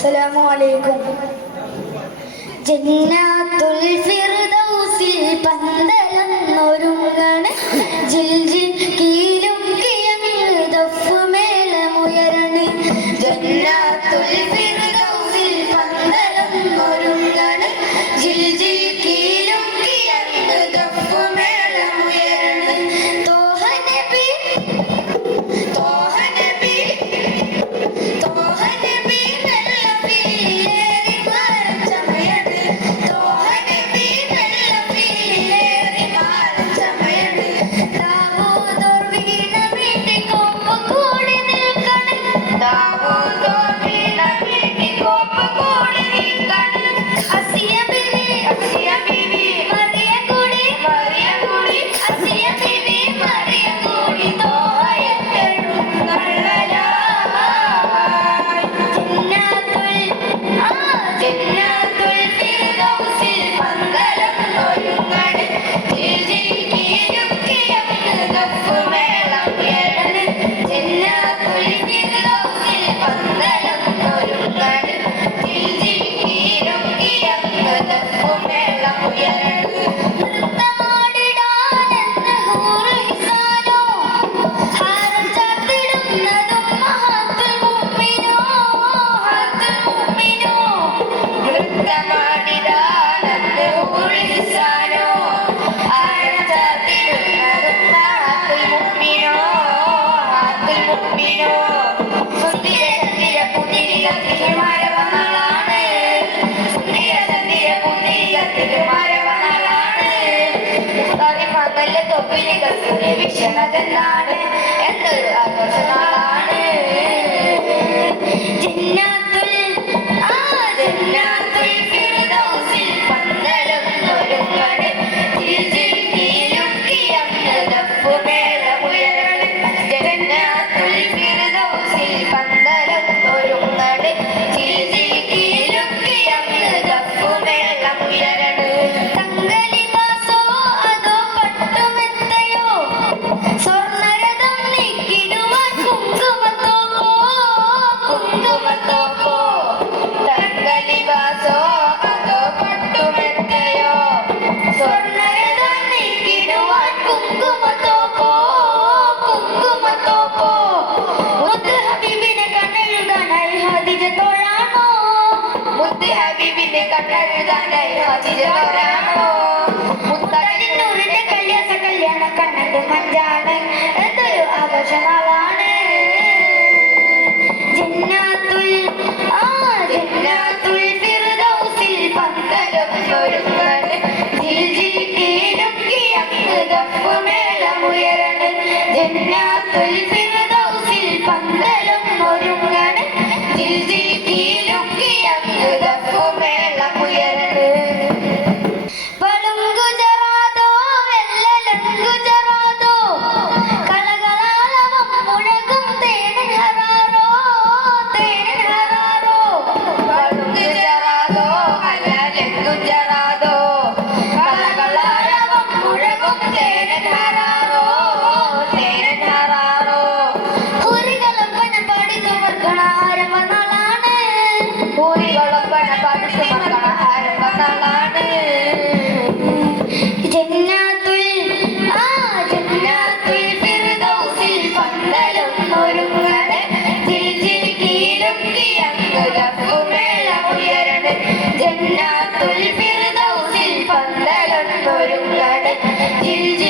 അസ്സലാമു അലൈക്കും. ജന്നാത്തുൽ ഫിർ Yeah. വെള്ള തൊപ്പിലെ കസ്തൂരി വിഷമതെന്നാണ് എന്തൊരു ആഘോഷമാണ്. മുത്ത് ഹബീബിന്റെ കണ്ണെഴുതാനായി വന്നിരുന്നവരാണോ മുത്തലിനൂറിന്റെ കല്യാസ കല്യാണ കണ്ണന്റെ മഞ്ചാണ്. എന്തൊരു ആഘോഷനാളാണ് ജന്നാത്തുൽ ആ ജന്നാത്തുൽ ഫിർദൗസിൽ പന്തലും ഒരുങ്ങാണ് ജിൽ ജിൽ കീഴുക്കി അങ്ങ് ദഫ്ഫുമേളമുയരണം ജന്നാത്തുൽ ഫിർ ഒരു കടത്തിൽ